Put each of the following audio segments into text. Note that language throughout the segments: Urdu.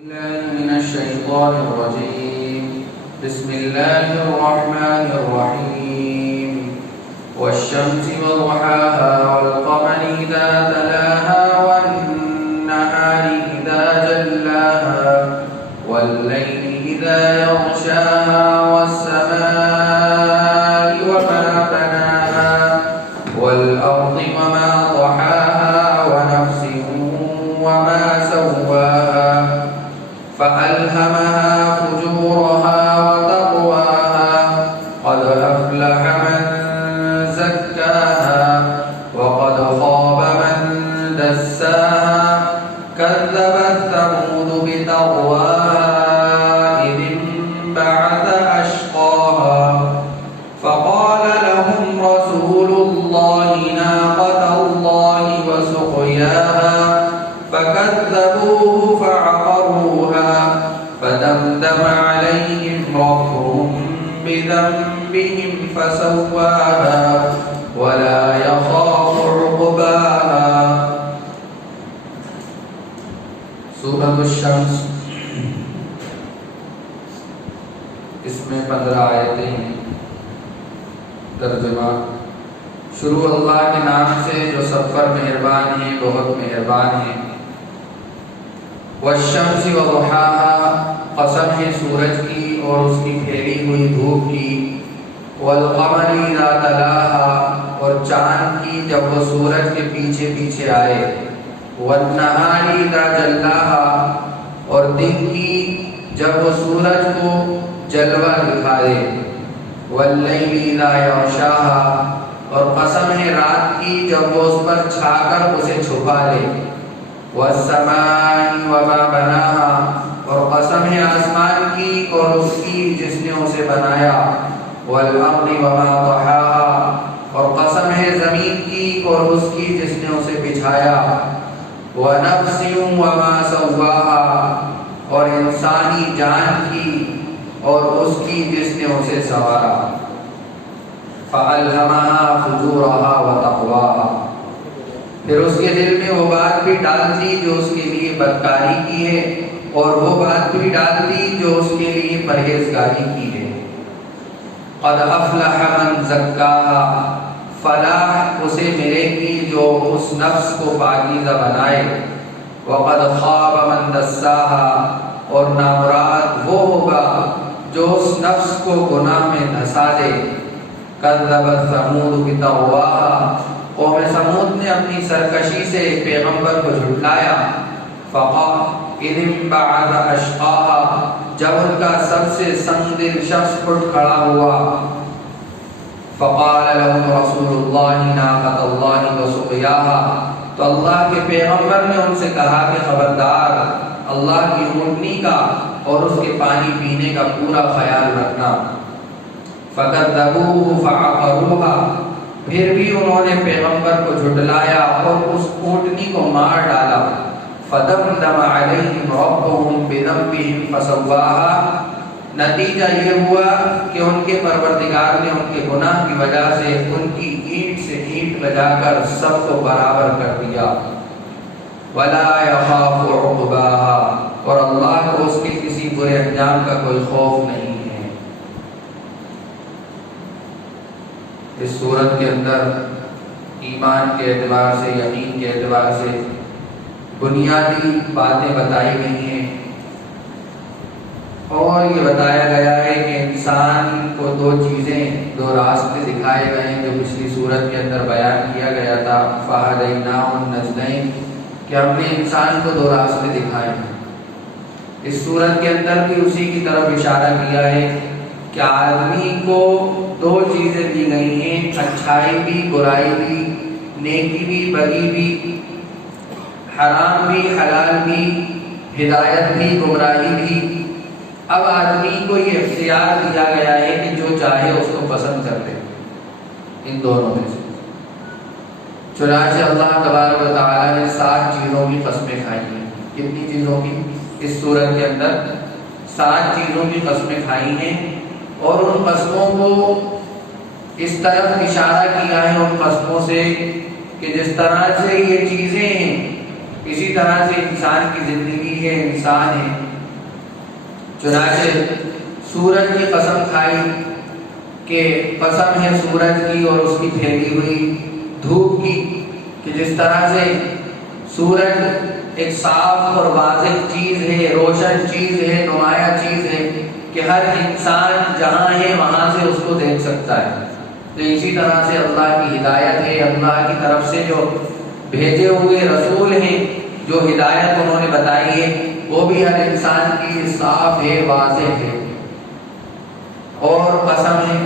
من الشيطان الرجيم. بسم الله الرحمن الرحيم. والشمس وضحاها والقمر إذا تلاها والنهار إذا جلاها والليل إذا يغشاها والسماء وما بناها والأرض وما طحاها ونفس وما سواها فألهمها فجورها وتقواها قد أفلح من زكاها وقد خاب من دساها كذبت ثمود بطغواها إذ انبعث أشقاها فقال لهم رسول الله ناقة الله وسقياها فكذبوه فعقروها فدمدم عليهم ربهم بذنبهم فسواها ولا يخاف عقباها. سورۃ الشمس، اس میں 15 آیتیں ہیں. ترجمہ: شروع اللہ کے نام سے جو سب پر مہربان ہے، بہت مہربان ہے. والشمس وضحاها، قسم ہے سورج کی اور اس کی پھیلی ہوئی دھوپ کی. والقمر اذا تلاها، اور چاند کی جب وہ سورج کے پیچھے پیچھے آئے. والنہار اذا جلاها، اور دن کی جب وہ سورج کو جلوہ دکھائے. واللیل اذا یغشاها، اور قسم ہے رات کی جب وہ اس پر چھا کر اسے چھپا لے. والسماء وما بناها، اور قسم ہے آسمان کی اور اس کی جس نے اسے بنایا. والارض وما طحاها، اور قسم ہے زمین کی اور اس کی جس نے اسے بچھایا. ونفس وما سواها، اور انسانی جان کی اور اس کی جس نے اسے سنوارا. فألهمها فجورها وتقواها، پھر اس کے دل میں وہ بات بھی ڈال دی جو اس کے لیے بدکاری کی ہے، اور وہ بات بھی ڈال دی جو اس کے لیے پرہیزگاری کی ہے. قد افلح من زکاها، فلاح اسے ملے گی جو اس نفس کو پاکیزہ بنائے. وقد خاب من دساها، اور نامراد وہ ہوگا جو اس نفس کو گناہ میں دھسا دے. کذبت ثمود بطغواها، قوم سمود نے اپنی سرکشی سے پیغمبر کو جھٹلایا. فقال اذ انبعث اشقاها، جب ان کا سب سے سنگ دل شخص اٹھ کھڑا ہوا. فقال لهم رسول الله ناقة الله وسقياها، تو اللہ کے پیغمبر نے ان سے کہا کہ خبردار، اللہ کی اونٹنی کا اور اس کے پانی پینے کا پورا خیال رکھنا. فكذبوه فعقروها، پھر بھی انہوں نے پیغمبر کو جھٹلایا اور اس اونٹنی کو مار ڈالا. فدمدم علیہم ربهم بذنبهم فسواها، نتیجہ یہ ہوا کہ ان کے پروردگار نے ان کے گناہ کی وجہ سے ان کی اینٹ سے اینٹ بجا کر سب کو برابر کر دیا. ولا يخاف عقباها، اور اللہ کو اس کے کسی برے انجام کا کوئی خوف نہیں ہے. اس صورت کے اندر ایمان کے اعتبار سے، یقین کے اعتبار سے بنیادی باتیں بتائی گئی ہیں، اور یہ بتایا گیا ہے کہ انسان کو دو چیزیں، دو راستے دکھائے گئے ہیں جو پچھلی صورت کے اندر بیان کیا گیا تھا. فہدیناہ النجدین، کہ ہم نے انسان کو دو راستے دکھائے ہیں. اس صورت کے اندر بھی اسی کی طرف اشارہ کیا ہے کہ آدمی کو دو چیزیں دی گئی ہیں، اچھائی بھی برائی بھی، نیکی بھی بدی بھی، حرام بھی حلال بھی، ہدایت بھی گمراہی بھی. اب آدمی کو یہ اختیار دیا گیا ہے کہ جو چاہے اس کو پسند کر لے ان دونوں میں سے. چنانچہ اللہ تبارک و تعالیٰ نے 7 چیزوں کی قسمیں کھائی ہیں. کتنی چیزوں کی؟ اس صورت کے اندر 7 چیزوں کی قسمیں کھائی ہیں، اور ان قسموں کو اس طرف اشارہ کیا ہے ان قسموں سے کہ جس طرح سے یہ چیزیں ہیں اسی طرح سے انسان کی زندگی ہے، انسان ہے، چنانچہ سورج کی قسم کھائی کہ قسم ہے سورج کی اور اس کی پھیلی ہوئی دھوپ کی، کہ جس طرح سے سورج ایک صاف اور واضح چیز ہے، روشن چیز ہے، نمایاں چیز ہے کہ ہر انسان جہاں ہے وہاں سے اس کو دیکھ سکتا ہے، تو اسی طرح سے اللہ کی ہدایت ہے، اللہ کی طرف سے جو بھیجے ہوئے رسول ہیں جو ہدایت انہوں نے بتائی ہے وہ بھی ہر انسان کی صاف ہے، واضح ہے۔ اور قسم ہے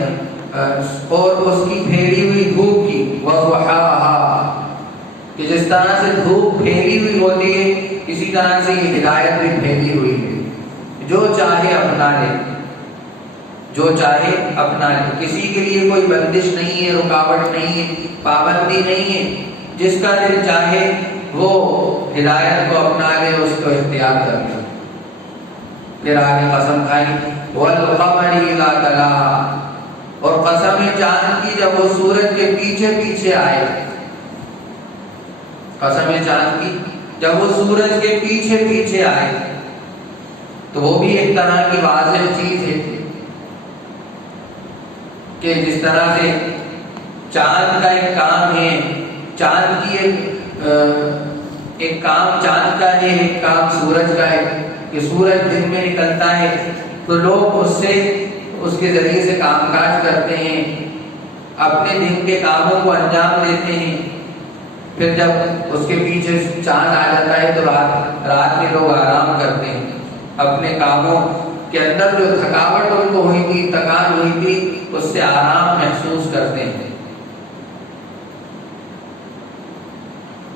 اور اس کی پھیلی ہوئی دھوپ کی، وَضُحَاهَا، کہ جس طرح سے دھوپ پھیلی ہوئی ہوتی ہے اسی طرح سے یہ ہدایت بھی پھیلی ہوئی ہے، جو چاہے اپنا لے، جو چاہے اپنا لے، کسی کے لیے کوئی بندش نہیں ہے، رکاوٹ نہیں ہے، پابندی نہیں ہے، جس کا دل چاہے وہ ہدایت کو اپنا لے، اس کو اختیار کر لے۔ پھر آگے قسم کھائی وَالْقَمَرِ إِذَا تَلَاهَا، اور قسم ہے چاند کی جب وہ سورج کے پیچھے پیچھے آئے، قسم ہے چاند کی جب وہ سورج کے پیچھے پیچھے آئے، تو وہ بھی ایک طرح کی واضح چیز ہے کہ جس طرح سے چاند کا ایک کام ہے، چاند کی ایک کام چاند کا ہے، ایک کام سورج کا ہے کہ سورج دن میں نکلتا ہے تو لوگ اس کے ذریعے سے کام کاج کرتے ہیں، اپنے دن کے کاموں کو انجام دیتے ہیں، پھر جب اس کے پیچھے چاند آ جاتا ہے تو رات میں لوگ آرام کرتے ہیں، اپنے کاموں کے اندر جو تھکاوٹ ان کو ہوئی تھی، تکان ہوئی تھی، اس سے آرام محسوس کرتے ہیں۔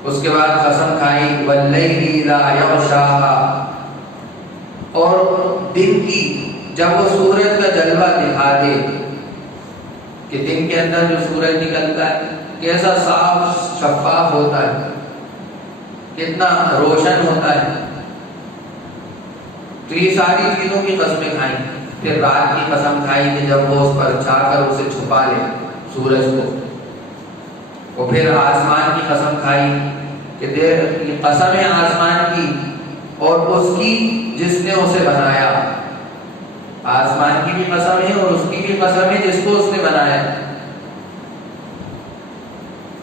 اس کے بعد قسم کھائی وَاللَّيْلِ إِذَا يَغْشَاهَا، اور دن کی جب وہ سورج کا جلوہ دکھا دے، کہ دن کے اندر جو سورج نکلتا ہے کیسا صاف شفاف ہوتا ہے، کتنا روشن ہوتا ہے، تو یہ ساری چیزوں کی قسمیں کھائیں۔ پھر رات کی قسم کھائی کہ جب وہ اس پر چھا کر اسے چھپا لے سورج کو، اور پھر آسمان کی قسم کھائی کہ یہ قسم ہے آسمان کی اور اس کی جس نے اسے بنایا، آسمان کی بھی قسم ہے اور اس کی بھی قسم ہے جس کو اس نے بنایا،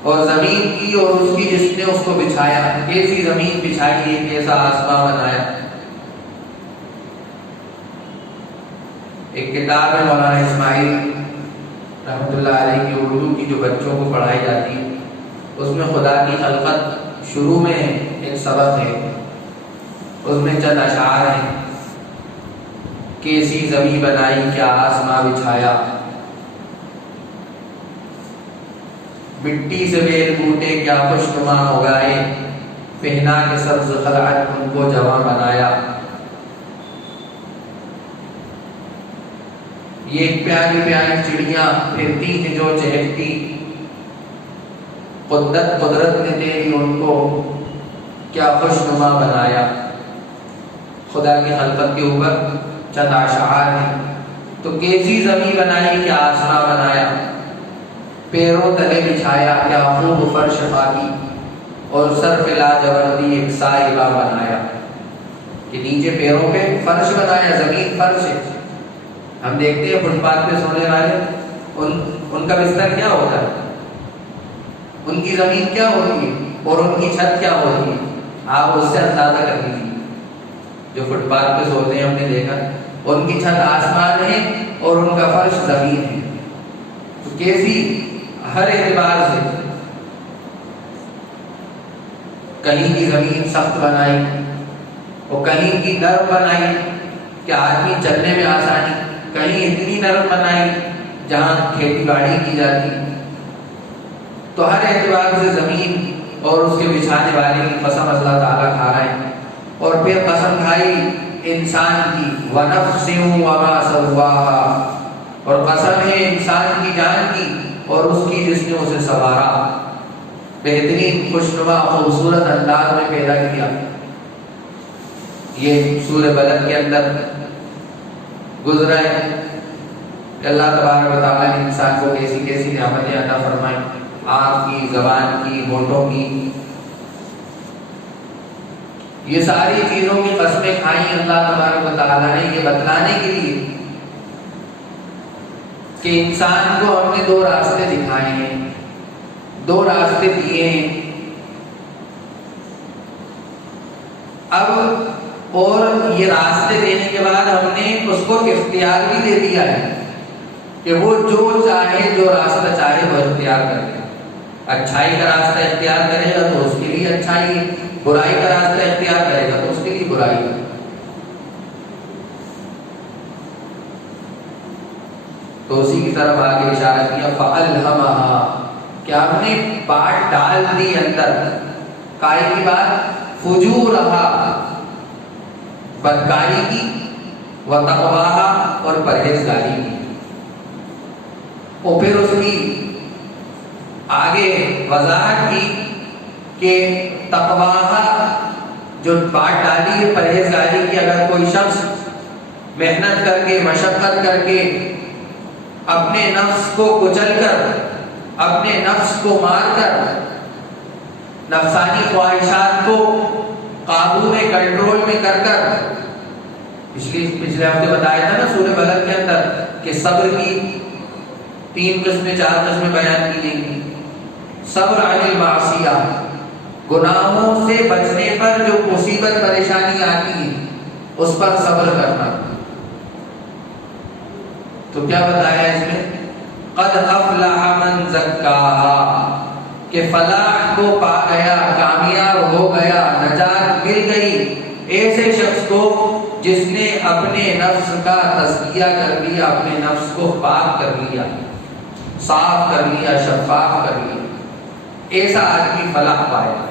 اور زمین کی اور اس کی جس نے اس کو بچھایا، کیسی زمین بچھائی ہے، کیسا آسمان بنایا۔ ایک کتاب ہے مولانا اسماعیل رحمۃ اللہ علیہ کی اردو کی جو بچوں کو پڑھائی جاتی ہے، اس میں خدا کی خلقت شروع میں ایک سبق ہے، اس میں چند اشعار ہیں، کیسی زمین بنائی کیا آسماں بچھایا، مٹی سے بیل بوٹے کیا خوشنما اگائے، پہنا کے سبز خلعت ان کو جواں بنایا۔ یہ پیاری پیاری چڑیاں پھرتی ہیں جو چہکتی، قدرت نے تیری ان کو کیا خوشنما بنایا۔ خدا کی خلقت کے اوپر چند اشعار ہیں، تو کیسی زمین بنائی کیا آسمان بنایا، پیروں تلے بچھایا کیا خوب فرش خاکی، اور سر پہ لاجوردی ایک سائبہ بنایا، کہ نیچے پیروں پہ فرش بنایا، زمین فرش ہے۔ ہم دیکھتے ہیں فٹ پاتھ پہ سونے والے، ان کا بستر کیا ہوتا ہے، ان کی زمین کیا ہوتی ہے اور ان کی چھت کیا ہوتی ہے، آپ اس سے اندازہ کر لیجیے۔ جو فٹ پاتھ پہ سوتے ہیں ہم نے دیکھا، ان کی چھت آسمان ہے اور ان کا فرش زمین ہے، تو کیسی ہر اعتبار سے کہیں کی زمین سخت بنائی اور کہیں کی نرم بنائی کہ آدمی چلنے میں آسانی، کہیں اتنی نرم بنائی جہاں کھیتی باڑی کی جاتی، تو ہر اعتبار سے زمین اور اس کے بچھانے والے کی قسم اللہ تعالیٰ کھا رہے ہیں۔ اور پھر قسم کھائی انسان کی وَنَفْسٍ وَمَا سَوَّاهَا، اور قسم ہے انسان کی جان کی اور اس کی جس نے اسے سنوارا، بہترین خوشنما خوبصورت انداز میں پیدا کیا۔ یہ سورہ بلد کے اندر گزرا ہے کہ اللہ تبارک و تعالیٰ نے انسان کو کیسی کیسی نعمتیں عطا فرمائیں، آنکھ کی، زبان کی، ہونٹوں کی۔ یہ ساری چیزوں کی قسمیں کھائیں اللہ تبارک و تعالیٰ نے یہ بتلانے کے لیے کہ انسان کو ہم نے دو راستے دکھائے ہیں، دو راستے دیے ہیں۔ اب اور یہ راستے دینے کے بعد ہم نے اس کو اختیار بھی دے دیا ہے کہ وہ جو چاہے، جو راستہ چاہے وہ اختیار کرے۔ اچھائی کا راستہ اختیار کرے گا تو اس کے لیے اچھائی ہے، برائی کا راستہ اختیار کرے گا تو اس کے لیے برائی ہے۔ تو اسی کی طرف آگے اشارہ کیا فَأَلْهَمَهَا کہ ہم نے بات ڈال دی اندر، کائی کی بات فجورها بدکاری کی، وتقواها اور پرہیزگاری کی، اور پھر اس کی آگے وضاحت کی کہ تقواها جو بات ڈالی ہے پرہیزگاری کی، اگر کوئی شخص محنت کر کے مشقت کر کے اپنے نفس کو کچل کر، اپنے نفس کو مار کر، نفسانی خواہشات کو قابو میں کنٹرول میں کر کر، پچھلے ہفتے بتایا تھا نا سورہ بلد کے اندر کہ صبر کی 3 قسمیں 4 قسمیں بیان کی گئی۔ صبر عن المعصیہ، گناہوں سے بچنے پر جو مصیبت پریشانی آتی ہے اس پر صبر کرنا۔ تو کیا بتایا اس میں؟ قد افلح من زکاہا کہ فلاح کو پا گیا، کامیاب ہو گیا، نجات مل گئی ایسے شخص کو جس نے اپنے نفس کا تزکیہ کر لیا، اپنے نفس کو پاک کر لیا، صاف کر لیا، شفاف کر لیا۔ ایسا آدمی فلاح پائے گا،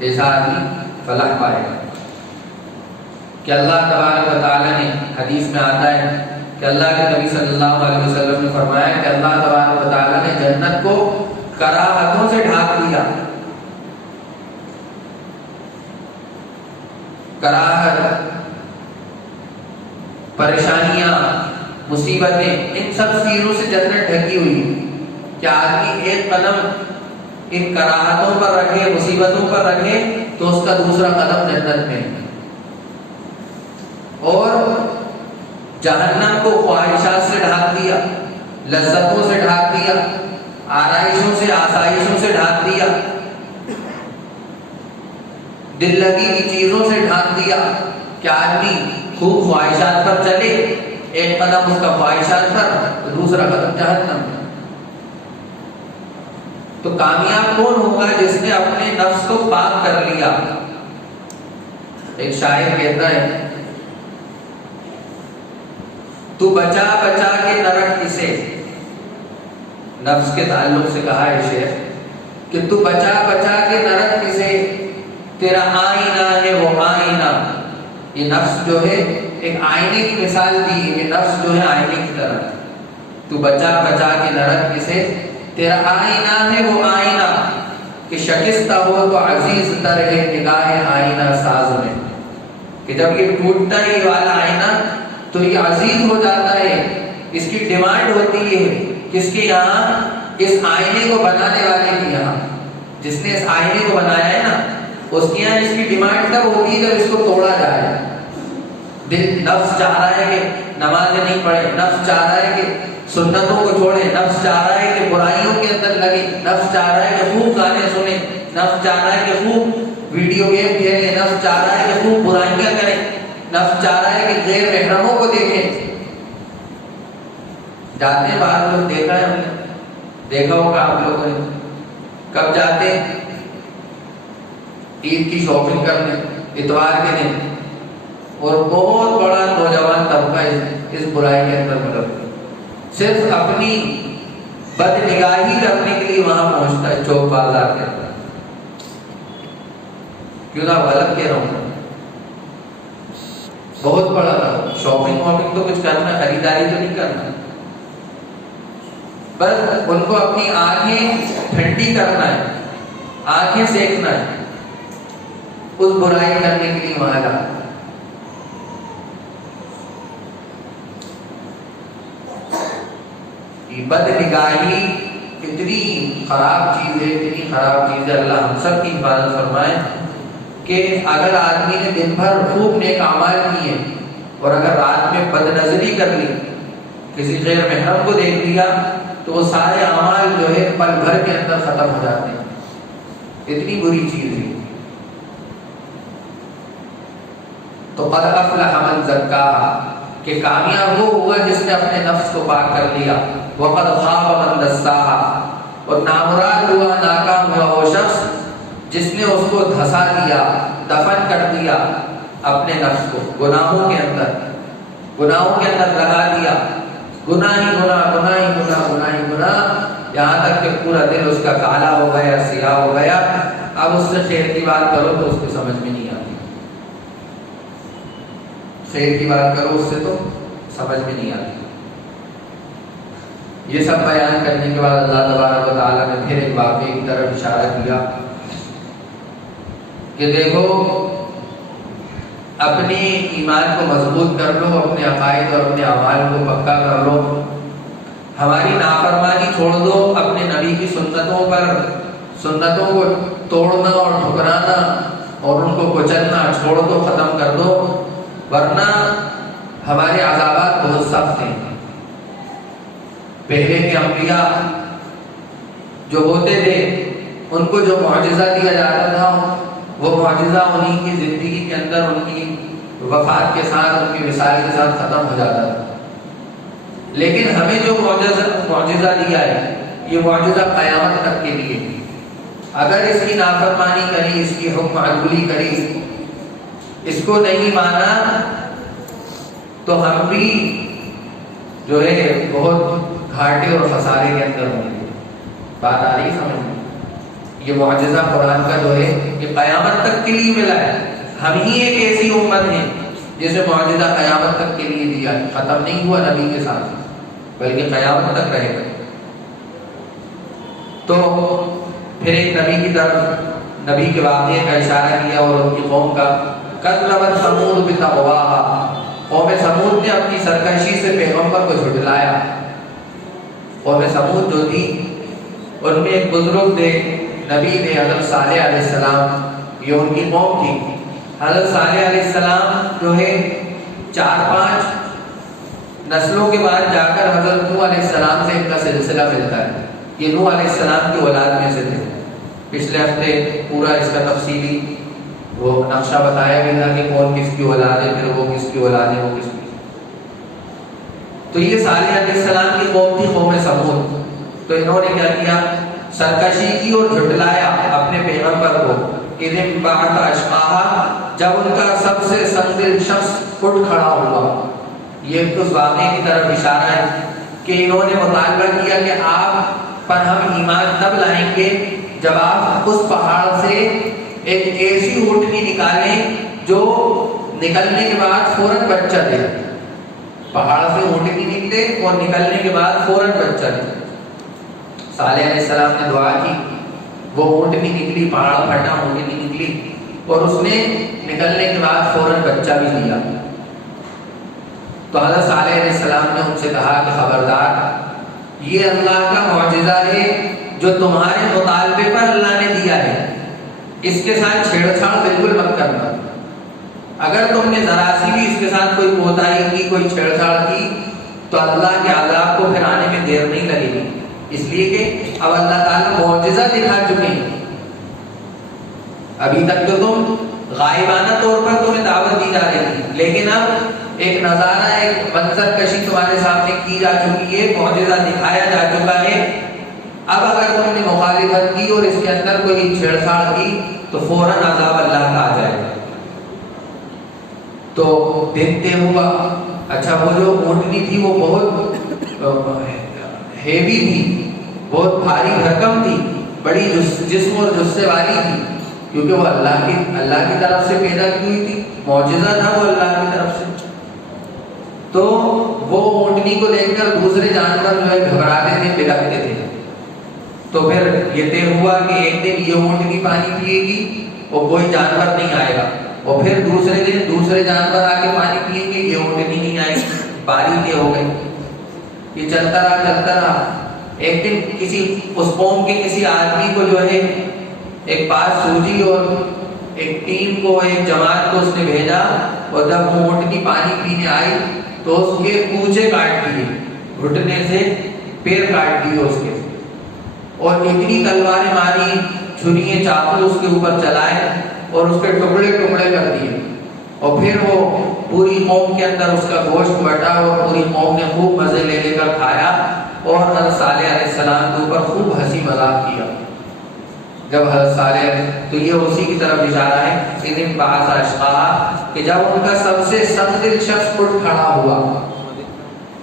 ایسا آدمی فلاح پائے گا۔ کہ اللہ تبارک و تعالیٰ نے حدیث میں آتا ہے کہ اللہ کے نبی صلی اللہ علیہ وسلم نے فرمایا کہ اللہ تبارک و تعالیٰ نے جنت کو کراہتوں سے ڈھانپ دیا۔ کراہت، پریشانیاں، مصیبتیں، ان سب چیزوں سے جنت ڈھکی ہوئی کہ آدمی ایک قدم ان کراہتوں پر رکھے، مصیبتوں پر رکھے تو اس کا دوسرا قدم جنت میں۔ اور جہنم کو خواہشات سے ڈھانپ دیا، لذتوں سے ڈھانپ دیا، آرائشوں سے، آسائشوں سے ڈھانپ دیا، دل لگی کی چیزوں سے ڈھانپ دیا کہ آدمی خوب خواہشات پر چلے، ایک قدم اس کا خواہشات پر تو دوسرا قدم جہنم۔ تو کامیاب کون ہوگا؟ جس نے اپنے نفس کو پاک کر لیا۔ ایک شاعر کہتا ہے تو بچا بچا کے نہ رکھ اسے، نفس کے تعلق سے کہا ہے شعر کہ تو بچا بچا کے نہ رکھ اسے، تیرا آئینہ ہے وہ آئینہ۔ یہ نفس جو ہے ایک آئینے کی مثال دی ہے کہ نفس جو ہے آئینے کی طرح، تو بچا بچا کے نہ رکھ اسے، تیرا آئینہ ہے وہ آئینہ کہ شکستہ ہو تو عزیز تر ہے نگاہ آئینہ ساز میں، کہ جب یہ ٹوٹتا ہے یہ والا آئینہ تو یہ عزیز ہو جاتا ہے، اس کی ڈیمانڈ ہوتی ہے کس کے یہاں؟ اس آئینے کو بنانے والے کے یہاں، جس نے اس آئینے کو بنایا ہے نا اس کے یہاں اس کی ڈیمانڈ تب ہوتی ہے جب اس کو توڑا جائے۔ دل نفس چاہ رہا ہے کہ نمازیں نہیں پڑھے، نفس چاہ رہا ہے کہ سنتوں کو چھوڑے، نفس چاہ رہا ہے کہ برائیوں کے اندر لگے، نفس چاہ رہا ہے کہ خوب گانے سنے، نفس چاہ رہا ہے کہ خوب ویڈیو گیم کھیلے، نفس چاہ رہا ہے کہ خوب برائیاں کریں، نفس چاہ رہا ہے کہ غیر محرموں کو دیکھیں۔ جاتے ہیں باہر لوگ، دیکھا ہے ہم نے، دیکھا ہوگا آپ لوگوں نے، کب جاتے ہیں؟ عید کی شاپنگ کرنے، اتوار کے دن، اور بہت بڑا نوجوان طبقہ اس برائی کے اندر ملوث، صرف اپنی بد نگاہی کرنے کے لیے وہاں پہنچتا ہے چوک بازار کے اندر۔ کیوں نہ غلط کہہ رہا ہوں، بہت بڑا تھا، شاپنگ واپنگ تو کچھ کرنا، خریداری تو نہیں کرنا، بس ان کو اپنی آنکھیں ٹھنڈی کرنا ہے، آنکھیں سیکھنا ہے، اس برائی کرنے کے لیے وہاں جانا۔ بد نگاہی اتنی خراب چیز ہے، اتنی خراب چیز ہے، اللہ ہم سب کی حفاظت فرمائے۔ کہ اگر آدمی نے دن بھر خوب نیک اعمال کیے اور اگر رات میں بد نظری کر لی، کسی غیر محرم کو دیکھ لیا، تو وہ سارے اعمال جو ہے پل بھر کے اندر ختم ہو جاتے ہیں. اتنی بری چیز ہے. تو قد افلح من زکاہا، کہ کامیاب وہ ہوگا جس نے اپنے نفس کو پاک کر لیا. وقد خاب من دساہا، اور نامراد ہوا، ناکام ہوا وہ شخص جس نے اس کو دھسا دیا، دفن کر دیا اپنے نفس کو گناہوں کے اندر لگا دیا. گناہ ہی گناہ، یہاں تک کہ پورا دل اس کا کالا ہو گیا، سیاہ ہو گیا. اب اس سے خیر کی بات کرو تو اس کو سمجھ میں نہیں آتی. خیر کی بات کرو اس سے تو سمجھ میں نہیں آتی. یہ سب بیان کرنے کے بعد اللہ تبارک و تعالیٰ نے پھر ایک واقعے کی طرف اشارہ کیا کہ دیکھو اپنے ایمان کو مضبوط کر لو، اپنے عقائد اور اپنے اعمال کو پکا کر لو، ہماری نافرمانی چھوڑ دو، اپنے نبی کی سنتوں کو توڑنا اور ٹھکرانا اور ان کو کچلنا چھوڑ دو، ختم کر دو، ورنہ ہمارے عذابات بہت سخت ہیں. پہلے کے انبیاء جو ہوتے تھے ان کو جو معجزہ دیا جاتا تھا وہ معجزہ انہی کی زندگی کے اندر ان کی وفات کے ساتھ، ان کی وصال کے ساتھ ختم ہو جاتا تھا. لیکن ہمیں جو معجزہ دیا ہے یہ معجزہ قیامت تک کے لیے. اگر اس کی نافرمانی کری، اس کی حکم عدولی کری، اس کو نہیں مانا تو ہم بھی جو ہے بہت گھاٹے اور خسارے کے اندر ہوں گے. بات آ رہی سمجھ میں؟ یہ معجزہ قرآن کا جو ہے یہ قیامت تک کے لیے ملا ہے. ہم ہی ایک ایسی امت ہے جسے معجزہ قیامت تک کے لیے دیا ہے. ختم نہیں ہوا نبی کے ساتھ بلکہ قیامت تک رہے گا. تو پھر ایک نبی کی طرف نبی کے واقعے کا اشارہ کیا اور ان کی قوم کا. کذبت ثمود بطغواہا، قوم سمود نے اپنی سرکشی سے پیغمبر کو جھٹلایا. قوم سمود جو تھی ان میں ایک بزرگ تھے، نبی تھے حضرت صالح علیہ السلام، یہ ان کی قوم تھی. حضرت صالح علیہ السلام جو ہے 4-5 نسلوں کے بعد جا کر حضرت نوح علیہ السلام سے ان کا سلسلہ ملتا ہے. یہ نوح علیہ السلام کی اولاد میں سے تھے. پچھلے ہفتے پورا اس کا تفصیلی وہ نقشہ بتایا گیا تھا کہ کون کس کی اولاد ہے، پھر وہ کس کی اولاد ہے، وہ کس کی. تو یہ صالح علیہ السلام کی قوم تھی، قوم سمود. تو انہوں نے کیا کیا؟ سرکشی کی اور جھٹلایا اپنے پیغمبر کو. اذ انبعث اشقاها، جب ان کا سب سے سنگدل شخص اٹھ کھڑا ہوا. یہ اس واقعے کی طرف اشارہ ہے کہ انہوں نے مطالبہ کیا کہ آپ پر ہم ایمان تب لائیں گے جب آپ اس پہاڑ سے ایک ایسی اونٹنی نکالیں جو نکلنے کے بعد فوراً بچہ دے. پہاڑ سے اونٹنی نکلے اور نکلنے کے بعد فوراً بچہ دے. صالح علیہ السلام نے دعا کی، وہ اونٹنی نکلی، پہاڑ پھٹا، اونٹنی نکلی اور اس نے نکلنے کے بعد فوراً بچہ بھی دیا. تو حضرت صالح علیہ السلام نے ان سے کہا کہ خبردار، یہ اللہ کا معجزہ ہے جو تمہارے مطالبے پر اللہ نے دیا ہے، اس کے ساتھ چھیڑ چھاڑ بالکل مت کرنا. اگر تم نے ذرا سی بھی اس کے ساتھ کوئی کوتاہی کی، کوئی چھیڑ چھاڑ کی تو اللہ کے عذاب کو پھر آنے میں دیر نہیں لگے گی. اس لیے کہ اب اللہ تعالیٰ معجزہ دکھا چکے ہیں. ابھی تک تو تم غائبانہ طور پر تمہیں دعوت دی جا رہی تھی، لیکن اب ایک نظارہ، ایک منظر کشی تمہارے سامنے کی جا چکی ہے، معجزہ دکھایا جا چکا ہے. اب اگر تم نے مخالفت کی اور اس کے اندر کوئی چھیڑ چھاڑ کی تو فوراً عذاب اللہ کا آ جائے گا. تو دیکھتے ہوا، اچھا وہ جو اونٹنی تھی وہ بہت ہیوی تھی، بہت بھاری بھرکم تھی، بڑی جسم اور جثے والی تھی، کیونکہ وہ اللہ کی طرف سے پیدا کی ہوئی تھی، معجزہ تھا وہ اللہ کی طرف سے. تو وہ اونٹنی کو دیکھ کر دوسرے جانور جو ہے گھبراتے تھے، بلکتے تھے. تو پھر یہ طے ہوا کہ ایک دن یہ اونٹنی پانی پیے گی اور کوئی جانور نہیں آئے گا، اور پھر دوسرے دن دوسرے جانور آ کے پانی پییں گے، یہ اونٹنی نہیں آئے گی. باری طے ہو گئی. یہ چلتا رہا. ایک دن اس قوم کے کسی آدمی کو جو ہے ایک بات سوجی اور ایک ٹیم کو، ایک جماعت کو اس نے بھیجا، اور جب وہ اونٹنی پانی پینے آئی تو اس کے پونچھے کاٹ دیے، گھٹنے سے پیر کاٹ دیے اس کے، اور اتنی تلواریں ماری، چھریاں چاقو اس کے اوپر چلائے اور اس کے ٹکڑے ٹکڑے کر دیے، اور پھر وہ پوری قوم کے اندر اس کا گوشت بٹا اور پوری قوم نے خوب مزے لے لے کر کھایا، اور حضرت صالح علیہ السلام کے اوپر خوب ہنسی مذاق کیا۔ جب حضرت صالح، تو یہ اسی کی طرف اشارہ ہے اذن بعث اشقاہا، کہ جب ان کا سب سے سخت دل شخص اٹھ کھڑا ہوا،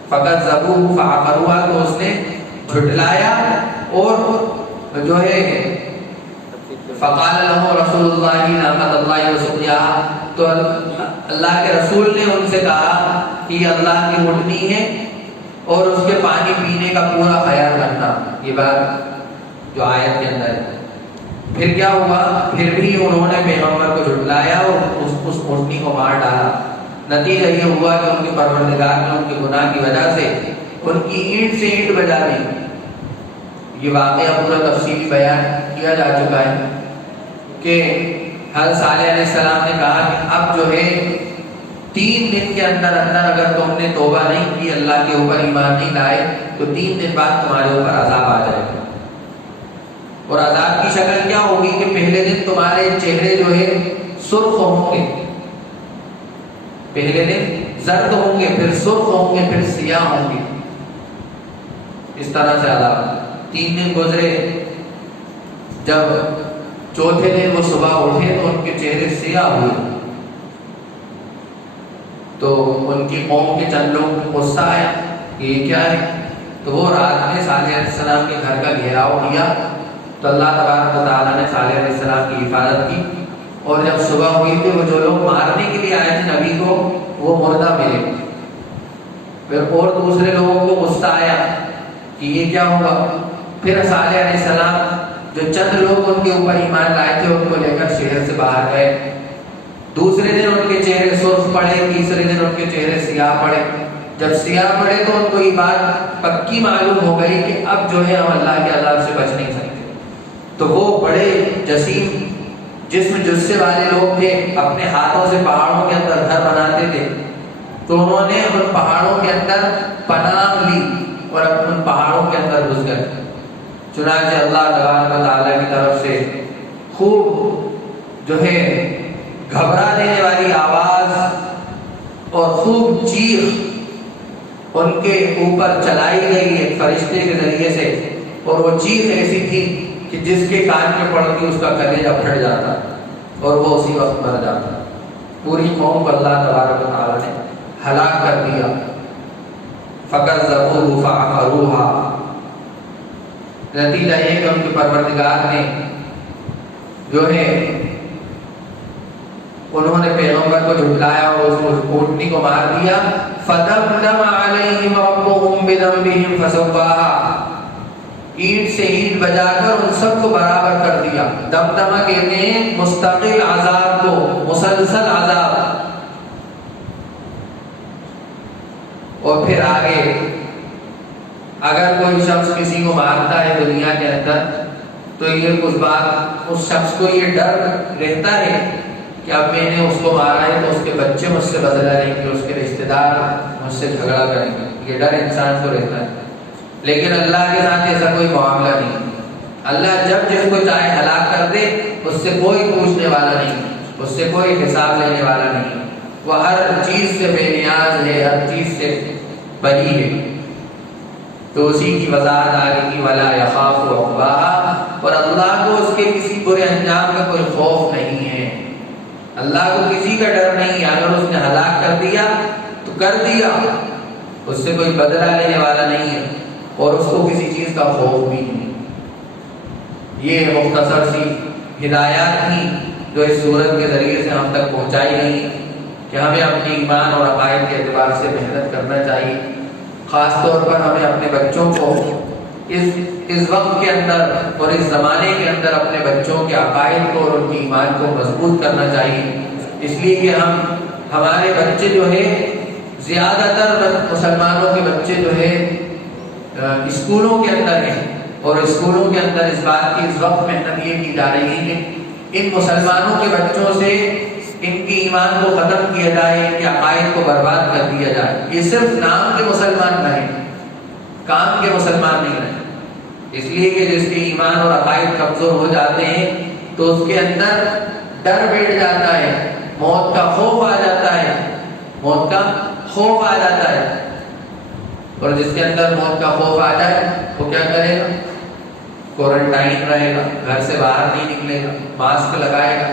فکذبوہ فعقروہا، تو اس نے جھٹلایا، اور جو ہے فقال لهم رسول اللہ نعمت اللہ وسقیاہا، تو اللہ کے رسول نے ان سے کہا کہ یہ اللہ کی اونٹنی ہے اور اس کے پانی پینے کا پورا خیال رکھنا، یہ بات جو آیت کے اندر ہے۔ پھر کیا ہوا؟ پھر بھی انہوں نے پیغمبر کو جھٹلایا اور اس اونٹنی کو مار ڈالا۔ نتیجہ یہ ہوا کہ ان کے پروردگار نے ان کے گناہ کی وجہ سے ان کی اینٹ سے اینٹ بجا دی۔ یہ واقعہ پورا تفصیلی بیان کیا جا چکا ہے کہ حضرت صالح علیہ السلام نے کہا کہ اب جو ہے 3 دن کے اندر اندر اگر تم نے توبہ نہیں کی، اللہ کے اوپر ایمان نہیں لائے، تو 3 دن بعد تمہارے اوپر عذاب آ جائے گا۔ اور عذاب کی شکل کیا ہوگی کہ پہلے دن تمہارے چہرے جو ہے سرخ ہوں گے، پہلے دن زرد ہوں گے، پھر سرخ ہوں گے، پھر سیاہ ہوں گے، اس طرح سے عذاب۔ 3 دن گزرے، جب چوتھے دن وہ صبح اٹھے تو ان کے چہرے سیاہ ہوئے، تو ان کی قوم کے چند لوگ کو غصہ آیا کہ یہ کیا ہے، تو وہ رات میں صالح علیہ السلام کے گھر کا گھیراؤ کیا، تو اللہ تبارک و تعالیٰ نے صالح علیہ السلام کی حفاظت کی، اور جب صبح ہوئی تو وہ جو لوگ مارنے کے لیے آئے تھے نبی کو، وہ مردہ ملے۔ پھر اور دوسرے لوگوں کو غصہ آیا کہ یہ کیا ہوا، پھر صالح علیہ السلام جو چند لوگ ان کے اوپر ایمان لائے تھے ان کو لے کر شہر سے باہر گئے۔ دوسرے دن ان کے چہرے سرخ پڑے، تیسرے دن ان کے چہرے سیاہ پڑے۔ جب سیاہ پڑے تو ان کو یہ بات پکی معلوم ہو گئی کہ اب جو ہے ہم اللہ کے عذاب سے بچ نہیں سکتے۔ تو وہ بڑے جسیم جسم جثے والے لوگ تھے، اپنے ہاتھوں سے پہاڑوں کے اندر گھر بناتے تھے، تو انہوں نے ان پہاڑوں کے اندر پناہ لی اور ان پہاڑوں کے اندر گھس گئے۔ چنانچہ اللہ تبارک و تعالیٰ کی طرف سے خوب جو ہے گھبرا دینے والی آواز اور خوب چیخ ان کے اوپر چلائی گئی ایک فرشتے کے ذریعے سے، اور وہ چیخ ایسی تھی کہ جس کے کان میں پڑتی اس کا کلیجہ پھٹ جاتا اور وہ اسی وقت مر جاتا۔ پوری قوم کو اللہ تبارک و تعالیٰ نے ہلاک کر دیا۔ فَكَذَّبُوهُ فَعَقَرُوهَا، نتیجہ یہ کہ ان کے پروردگار نے جو ہے انہوں نے پیغمبر کو جھٹلایا اور اس اونٹنی کو مار دیا۔ فَدَمْدَمَ عَلَيْهِمْ رَبُّهُمْ بِذَنبِهِمْ فَسَوَّاهَا، اینٹ سے اینٹ بجا کر ان سب کو برابر کر دیا۔ دمدمہ کہتے ہیں مستقل عذاب کو، مسلسل عذاب۔ اور پھر آگے اگر کوئی شخص کسی کو مارتا ہے دنیا کے اندر تو یہ اس شخص کو یہ ڈر رہتا ہے کہ اب میں نے اس کو مارا ہے تو اس کے بچے مجھ سے بدلہ لیں گے، اس کے رشتہ دار مجھ سے جھگڑا کریں گے، یہ ڈر انسان کو رہتا ہے۔ لیکن اللہ کے ساتھ ایسا کوئی معاملہ نہیں۔ اللہ جب جس کو چاہے ہلاک کر دے، اس سے کوئی پوچھنے والا نہیں، اس سے کوئی حساب لینے والا نہیں، وہ ہر چیز سے بے نیاز ہے، ہر چیز سے بری ہے۔ تو اسی کی وضاحت آگے کی وَلَا يَخَافُ عُقْبَاهَا، اور اللہ کو اس کے کسی برے انجام کا کوئی خوف نہیں ہے، اللہ کو کسی کا ڈر نہیں ہے۔ اگر اس نے ہلاک کر دیا تو کر دیا، اس سے کوئی بدلہ لینے والا نہیں ہے، اور اس کو کسی چیز کا خوف بھی نہیں۔ یہ مختصر سی ہدایات تھیں جو اس سورت کے ذریعے سے ہم تک پہنچائی گئی کہ ہمیں اپنے ایمان اور عقائد کے اعتبار سے محنت کرنا چاہیے۔ خاص طور پر ہمیں اپنے بچوں کو اس وقت کے اندر اور اس زمانے کے اندر اپنے بچوں کے عقائد کو اور ان کی ایمان کو مضبوط کرنا چاہیے، اس لیے کہ ہمارے بچے جو ہے زیادہ تر مسلمانوں کے بچے جو ہے اسکولوں کے اندر ہیں، اور اسکولوں کے اندر اس بات کی اس وقت محنت یہ کی جا رہی ہے ان مسلمانوں کے بچوں سے ان کے ایمان کو ختم کیا جائے، ان کے عقائد کو برباد کر دیا جائے۔ یہ صرف نام کے مسلمان رہے، کام کے مسلمان نہیں رہے۔ اس لیے کہ جس کے ایمان اور عقائد کمزور ہو جاتے ہیں تو اس کے اندر ڈر بیٹھ جاتا ہے، موت کا خوف آ جاتا ہے، موت کا خوف آ جاتا ہے۔ اور جس کے اندر موت کا خوف آ جائے وہ کیا کرے گا؟ کوارنٹائن رہے گا، گھر سے باہر نہیں نکلے گا، ماسک لگائے گا۔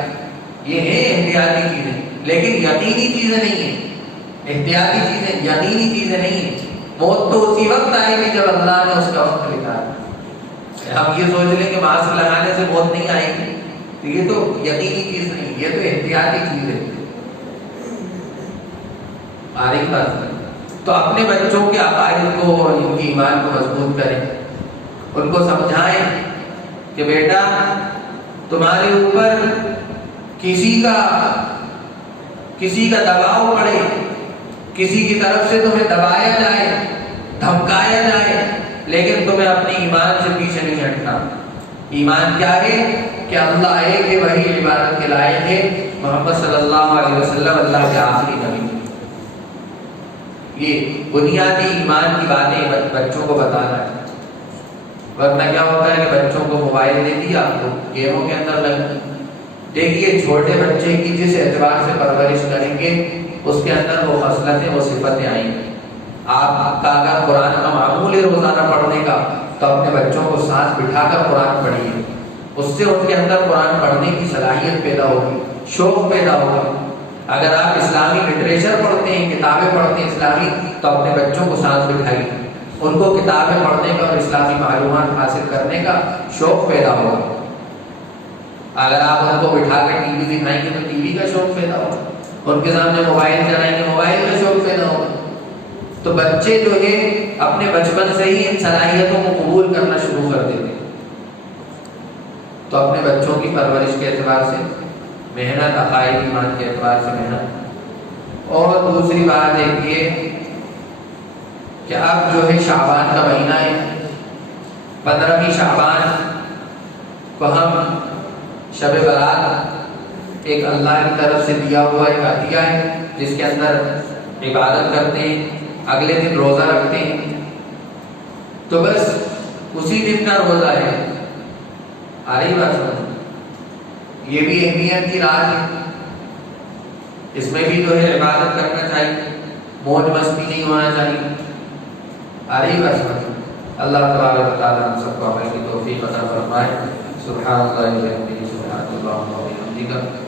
یہ ہے احتیاطی چیزیں، لیکن یقینی چیزیں نہیں ہیں۔ احتیاطی چیزیں یقینی چیزیں نہیں ہیں۔ موت تو اسی وقت آئے گی جب اللہ نے اس کا وقت لکھا ہے۔ ہم یہ سوچ لیں کہ ماسک لگانے سے موت نہیں آئے گی، تو یہ تو یقینی چیز نہیں، یہ تو احتیاطی چیز ہے۔ آرہی بات؟ تو اپنے بچوں کے عقائد کو اور ان کی ایمان کو مضبوط کریں، ان کو سمجھائیں کہ بیٹا تمہارے اوپر کسی کا دباؤ پڑے، کسی کی طرف سے تمہیں دبایا جائے، دھمکایا جائے، لیکن تمہیں اپنی ایمان سے پیچھے نہیں ہٹنا۔ ایمان کیا ہے؟ کہ اللہ ایک ہے، وہی عبادت کے لائق ہے، محمد صلی اللہ علیہ وسلم اللہ کے آخری نبی۔ یہ بنیادی ایمان کی باتیں بچوں کو بتانا ہے۔ ورنہ کیا ہوتا ہے کہ بچوں کو موبائل دے دیا تو گیموں کے اندر لگ۔ دیکھیے چھوٹے بچے کی جس اعتبار سے پرورش کریں گے اس کے اندر وہ خصلتیں، وہ صفتیں آئیں گی۔ آپ کا اگر قرآن کا معمول ہے روزانہ پڑھنے کا تو اپنے بچوں کو ساتھ بٹھا کر قرآن پڑھیے، اس سے ان کے اندر قرآن پڑھنے کی صلاحیت پیدا ہوگی، شوق پیدا ہوگا۔ اگر آپ اسلامی لٹریچر پڑھتے ہیں، کتابیں پڑھتے ہیں اسلامی، تو اپنے بچوں کو ساتھ بٹھائیے، ان کو کتابیں پڑھنے کا اور اسلامی معلومات حاصل کرنے کا شوق پیدا ہوگا۔ اگر آپ ان کو بٹھا کر ٹی وی دکھائیں گے تو ٹی وی کا شوق پیدا ہوگا، ان کے سامنے موبائل چلائیں گے موبائل کا شوق پیدا ہوگا۔ تو بچے جو ہے اپنے بچپن سے ہی ان صلاحیتوں کو قبول کرنا شروع کر دیتے ہیں۔ تو اپنے بچوں کی پرورش کے اعتبار سے محنت، عقائد ایمان کے اعتبار سے محنت۔ اور دوسری بات ایک یہ کہ اب جو ہے شعبان کا مہینہ ہے، 15ویں شعبان کو ہم شب برات ایک اللہ کی طرف سے دیا ہوا ایک عطیہ ہے، جس کے اندر عبادت کرتے ہیں، اگلے دن روزہ رکھتے ہیں، تو بس اسی دن کا روزہ ہے۔ آ رہی بات سمجھ؟ یہ بھی اہمیت کی رات ہے، اس میں بھی جو ہے عبادت کرنا چاہیے، موج مستی نہیں ہونا چاہیے۔ آ رہی بات سمجھ؟ اللہ تبارک و تعالیٰ ہم سب کو عمل کی توفیق عطا فرمائے۔ سبحان اللہ و بحمدہ، سبحان اللہ و بحمدہ۔